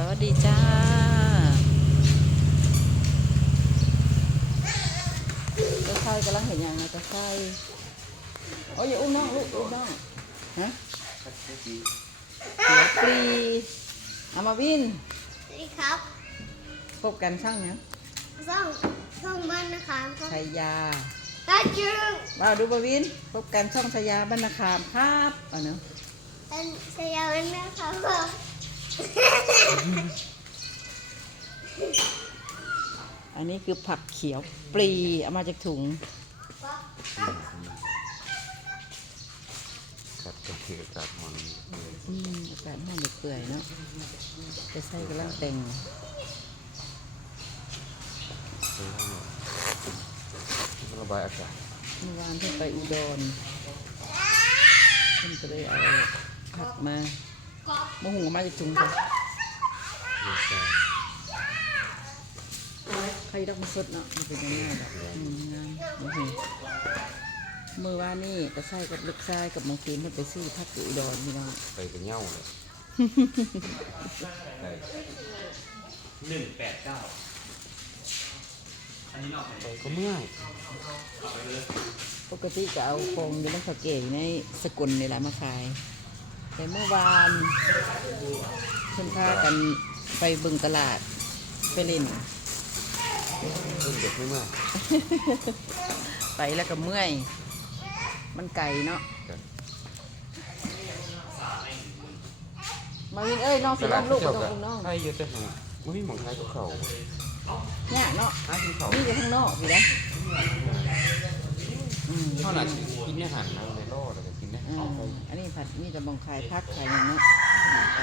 สวัสดีจ้า ตะไคร้กำลังเห็นอย่างนะตะไคร้โอ้ยอย่าอุ้มน้องลูกอุ้มน้องฮะเสียปลีเอามาวิน สวัสดีครับ พบกันช่างเนี้ยส่องส่องบ้านนะคะครับชัยยาตาจึงว้าวดูบวิน พบกันช่องชัยยาบรรณคามครับเอาเนาะ เป็นสยามเป็นแม่ครับผม อันนี้คือผักเขียวปลีเอามาจากถุงกัดกระเทียมกัดมันอืมอากาศห้อนเปื่อยๆเนาะจะใส่กำลังแต่งซื้อให้หน่อยมันระบายอากาศเมื่อวานเพิ่งไปอุดรเพิ่นก็เลยเอาผักมา โมหุงเอามาจากถุงค่ะดีใจใครดักมาสดเนาะมันเป็นยังไงดอกอืมงามโมหุงเมื่อวานนี่ก็ใส่กับลูกชายกับมังคีมันไปซื้อผักอยู่อุดรพี่น้องไปเป็นเหย้าเลยไปหนึ่งแปดเก้าอันนี้นอกไปก็เมื่อยปกติก็เอาคงอยู่ในผักเก๋ในสกุลนี่แหละมาขาย แต่เมื่อวานเพิ่นพากันไปเบึงตลาดไปเล่นเพิ่งเด็กไม่เมื่อยไปแล้วก็เมื่อย มันไก่เนาะกันมาวินเอ้ยน้องสิน้องลูกน้องลูกน้องไทยเยอะแต่หนูไม่มีหมองไทยกับเขาเนี่ยเนาะหาที่เขานี่อยู่ข้างนอกอยู่นะ อืม เท่านั้นกินอาหารนะในโลกแล้วก็กิ นได้อืเอามไปอันนี้ผัดมีแต่บองขายพักขายอย่างเนาะ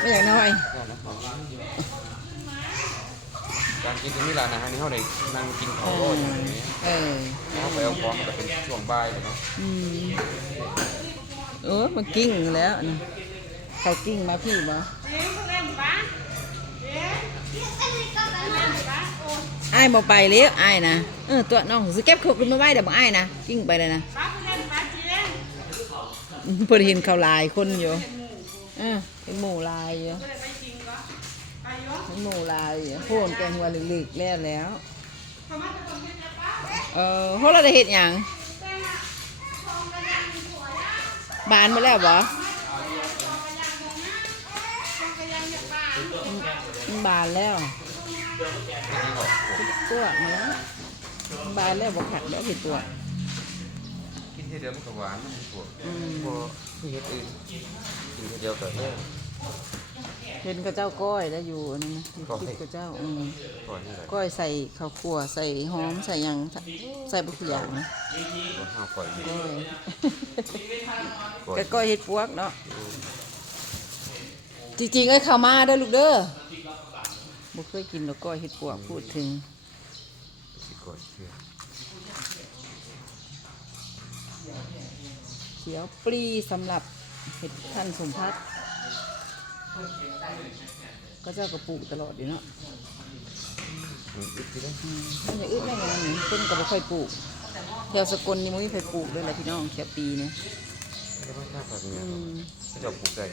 ไม่อย่างน้อยได้นะการกินที่นี่ร้านอาหารนี่เขาได้นั่งกินเอข้าวโลอดอย่างนี้เออเขาไปเอาของมันก็เป็นช่วงบ่ายเลยเนาะอืมเออมันกิ้งแล้วนะเขากิ้งมาพี่บ่อ้ายบ่ไปแล้วอ้ายนะเออตัวน้องสิเก็บขวดขึ้นมาไว้เดี๋ยวบ่อ้ายนะกิ้งไปเลยนะ เพิ่นเห็นเขาหลายคนอยู่เออเป็นหมู่หลายอยู่เป็นหมู่หลายอยู่โพนแกงหัวลึกๆแล้วแล้วเออพวกเราจะเฮ็ดหยังบานมาแล้วเหรอบานแล้วตัวมาแล้วบานแล้วบอกขัดแล้วผิดตัว กินทีเดียวมันก็หวานมันถั่วอืมพอที่เฮ็ดอื่นกินทีเดียวก็เลิกเห็นกับเจ้าก้อยแล้วอยู่อันนั้นนะอยู่ก้อยคลิปกับเจ้าอืมก่อนนี่แหละก้อยใส่ข้าวคั่วใส่หอมใส่หยังใส่บุกอย่างนะก็ห้าวก่อยก้อยก่อยก็ก้อยเห็ดปวกเนาะจริงๆไอ้ข้าวมาเด้อลูกเด้อบ่เคยกินดอกก้อยเห็ดปวกพูดถึง สิก่อยเชื่อ ขียวปลีสำหรับเห็ดท่านสมพัฒน์ก็เจ้ากระปลูกตลอดอยู่เนาะมันอึดที่ได้อืมมันอย่างอึดแม่งไงนี่เพิ่นก็บ่ค่อยปลูกแถวสกลนี่มันไม่ค่อยปลูกเลยแหละพี่น้องเขียวปีเนี่ยก็ต้องทราบแบบนี้อืมเขาจะปลูกได้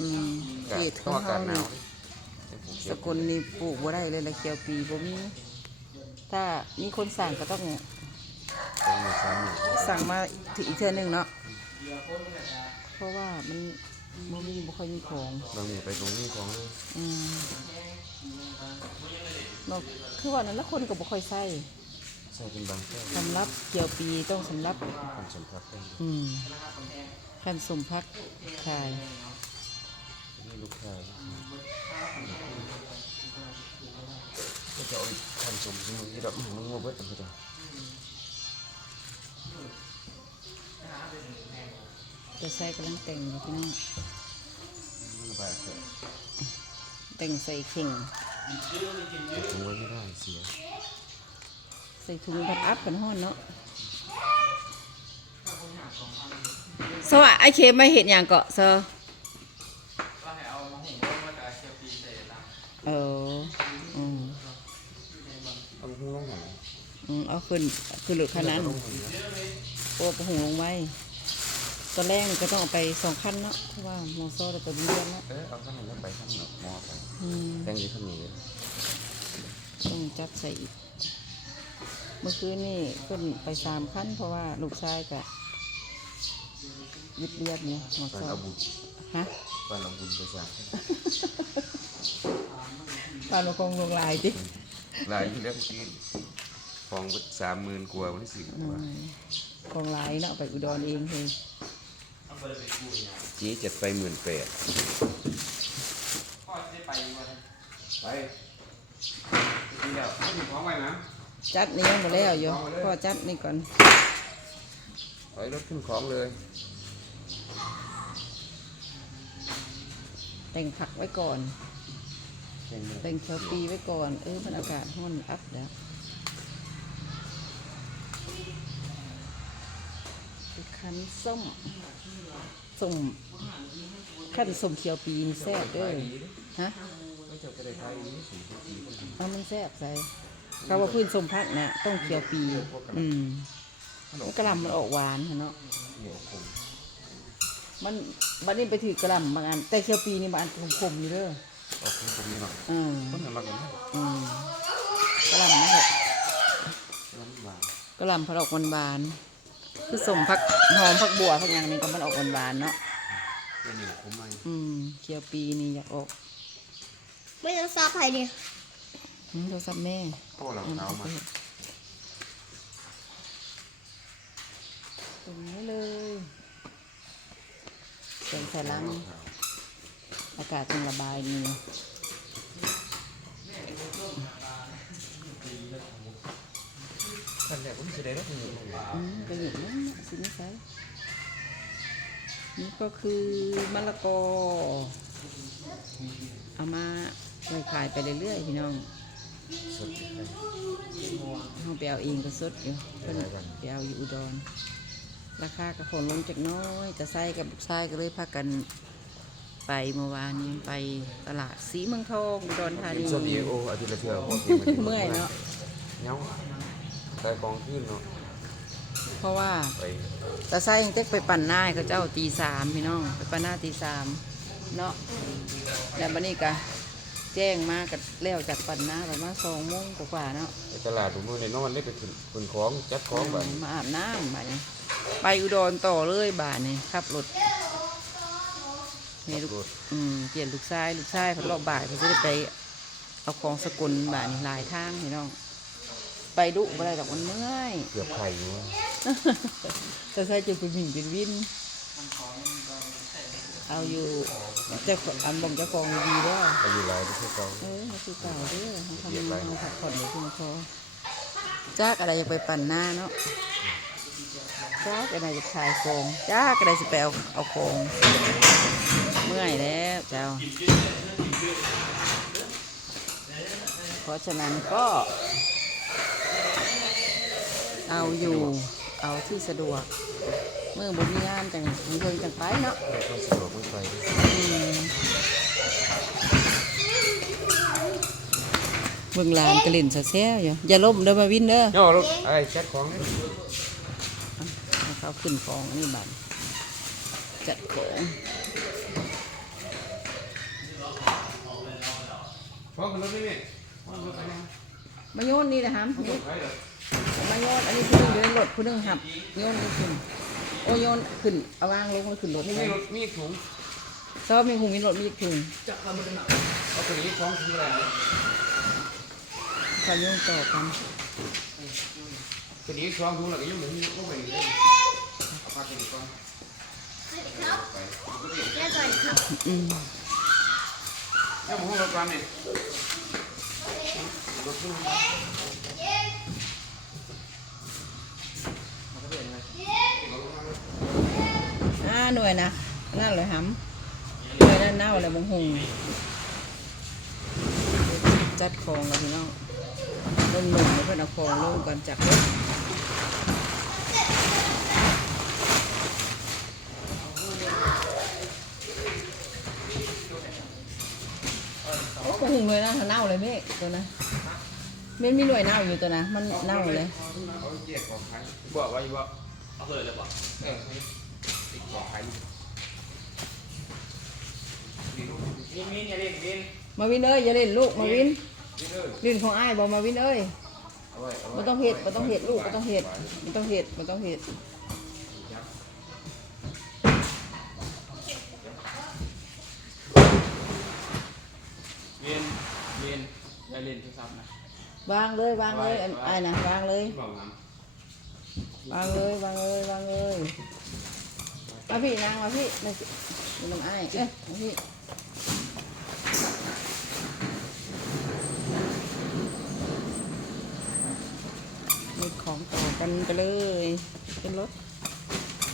อืมกาเขศตขต้อองงอากาเฮาศหนานี่วดิปลูกสเขียวกลนี่ปลูกบ่ได้เลยละเขียวปีบ่มีถ้ามีคนสั่งก็ต้องสองหมื่นสามหมื่นสั่งมาถึงอีกเทื่อหนึงเนาะ เพราะว่ามันบ่มีบ่ค่อยมีของบางหมู่ไปตรงนี้ของอืมเนาะคือว่านั้นละคนก็บ่ค่อยใส่ใส่เป็นบางแก้วสำรับเกี่ยวปีต้องสำรับคนสมพักได้อืมคันสมพักขายนี่ลูกค้าก็จะเอาอีกพันสมที่มือที่ดอกมันงอเบิดอันนี้จ้ะ จะใส่กำลังแต่งอยู่พี่น้องระบายอากาศแต่งใส่เข่งแต่ถุงไว้ไม่ได้เสีย ใส่ถุงพัดอัพกันห้อนเนาะสวัสดีไอเคมาเห็นอย่างเกาะเซอร์ก็ให้เอามาหุงว่าจะเชียวปีเสร็จแล้วเอออืมเอาหุ้งลงหันอืมเอาขึ้นขึ้นหรือขนาดลนั้นงหันนะโอ้ประหงลงไว้ ตอนแรกนี่ก็ต้องเอาไปสองขั้นเนาะเพราะว่ามอซอเราไปเรียนแล้วเออเอาข้างหลังแล้วไปข้างหลังมอไปอืมแต่งที่ทำนี้เลยต้องจัดใส่อีก เมื่อคืนนี่ขึ้นไปสามขั้น เพราะว่าลูกชายกะยึดเรียบเนี่ยมาบ้านสอเอาบบุญฮะบ้านเอาบุญไปจ้างปานมาคงลงลายจิหลายอยู่แล้วเมื่อกี้ฟองสามหมื่นกว่าวันที่สิบกว่าคงลายเนาะไปอุดรเองเลย จีเจ็ดไปหมื่นแปดพ่อจะได้ไปวันไปดีแล้วไม่มีของไว้นะจัดนี่ยังหมดแล้วอยู่พ่อจัดนี่ก่อนถอยรถขึ้นของเลย แต่งผักไว้ก่อนเห็นไหมแต่งเชอปีไว้ก่อน เออมันอากาศห้อนอัพแล้ว ไปคั้นส้มส้มขั้นส้มเขียวปีนี่แซ่บเด้อฮะไม่เจอก็ได้ขายอีกสี่สิบปีก็ดีเอามันแซ่บใส่เขาว่าพื้นส้มพักเนี่ยต้องเขียวปี อืมมันกระหลำมันออกหวานหั่นเนาะเหนียวคมมันบัดนี้ไปถือกระหลำบางอันแต่เขียวปีนี่บางอันคมๆอยู่เด้อออกคมคมนี่เนาะอืมคนละมากกว่านี้อืมกระหลำนะครน้ำหวานกระหลำพัดออกหวานๆ คือสมพักหอมพักบัวพักอย่างนี้ก็มันออกหวานๆเนาะเป็นเหนียวคมไหมอืมเขียวปีนี่อยากออกไม่ต้องซับใครดิอืมโทรศัพท์แม่พ่อเราอืมเอามาตรงนี้เลยเสียงใส่ลัง อากาศจึงระบายดี ขั้นแรกผมจะได้รับเงินอืมก็อย่างนั้นน่ะสินี่ใส่นี่ก็คือมะละกอ เอามาไว้ขายไปเรื่อยๆพี่น้องสดที่ใครเขาไปเอาเองก็สดอยู่เพิ่นไปเอาอยู่อุดร ราคากระผลลงจากหน้อยจะใส่กับลูกชายก็เลยพากัน ไปเมื่อวานนี้ไปตลาดสีเมืองทองอุดรธานี สดอีโออาทิตย์ละเทื่อพ่อกินเมื่อยเนาะเนาะได้กองขึ้นเนาะเพราะว่าไปตาไส้ยังเต็กไปปั่นหน้าให้เขาเจ้าตีสามพี่น้องไปปั่นหน้าตีสามเนาะแล้วบันนี้ก็แจ้งมากับแล้วจากปั่นหน้าประมาณสองโมงกว่าๆเนาะไปตลาดผมเมื่อในนอนได้ไปขึ้นขึ้นของจัดของไปมาอาบน้ำบ่านี้ไปอุดรต่อเลยบ่านี้ขับรถนี่ลูกรถอืมเปลี่ยนลูกชายลูกชายเขารอบบ่ายเขาจะได้ไปเอาของสกุลบ่านี้หลายทางพี่น้อง ไปดุบ่ได้ดอกมันเมื่อยเกือบไข่อยู่วะตาไส้จะเป็นหมิ่นเป็นวินเอาอยู่เจ้าของอันบ่งเจ้าของดีๆเด้อไปอยู่หลายประเทศเขาเออเขาคือเก่าเด้อเขาทำเขาพักผ่อนอยู่เพียงพอจากอะไรจะไปปั่นหน้าเนาะจากอะไรจะขายโครงจากอะไรจะไปเอาเอาโครงเมื่อยแล้วเจ้า เพราะฉะนั้นก็ เอาอยู่เอาที่สะดวกเมื่อบุญงานจังเพิ่งจังไปเนาะแต่เขาสะดวกไม่ไปด้วยอืมเบิ่งหลานกระเล่นซะแซ่อยู่อย่าล้มเด้อมาวินเด้อเนาะรถไอ้จัดของนี่ให้เขาขึ้นของอันนี้บัดจัดของฟ้องขึ้นรถนี่นี่ฟ้องรถไปนะมาโยนนี่นะฮะนี่ไปเหรอ มาโยนอันนี้ผู้หนึงอยู่ในรถผู้หนึงหับโยนนี่ขึ้นโอ้โยนขึ้นเอาวางลงแล้วขึ้นรถนี่ไปมีรถมีถุงชอบมีหุงมีรถมีถุงเอาตัวนี้ของถุงอะไรนะเขาโยนต่อกันตัวนี้ของถุงแล้วก็ยังเหมือนมีลูกไปอยู่เลยเอาปลาตัวนี้ก่อนครับไปแล้วก่อนครับอืมแล้วผมเอารถปลาเนี่ยรถขึ้นมา อ่า หน่วยนะนั่นเลยหำหน่วยนั่นเน่าเลยบงหงจัดของกับพี่น้องเบิ่งหนุ่มเพื่อนเอาของลงก่อนจากโอ้บงหงเลยนะเน่าเลยเมฆตัวนะมันมีหน่วยเน่าอยู่ตัวนะ มันเน่าเลยบอกว่าอยู่บ่าเอาเลยเลยบออ ติดของใครนี่ลูกมีมีเนี่ยเล่นวินมาวินเอ้ยอย่าเล่นลูกมาวินนี่เลยลื่นของอ้ายบอกมาวินเอ้ยเอาไว้เอาไว้มันต้องเห็ดมันต้องเห็ดลูกมันต้องเห็ดมันต้องเห็ดมันต้องเห็ดเวียนเวียนอย่าเล่นโทรศัพท์นะ วางเลยวางเลยไอ้อ้ายนะวางเลย บอกน้วางเลยวางเลยวางเลย มาพี่นางมาพี่มาสิมาน้ำอ้ายเอ้ยมาพี่มีของต่อกันไปเลยเป็นรถ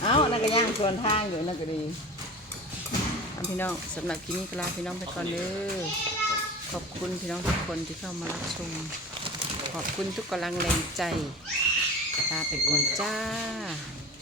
เอ้านั่นก็ย่างส่วนทางอยู่นั่นก็ดีเอาพี่น้องสำหรับคลิปนี้ก็ลาพี่น้องไปก่อนเด้อขอบคุณพี่น้องทุกคนที่เข้ามารับชม ขอบคุณทุกกำลังแรงใจลาไปก่อนจ้าำ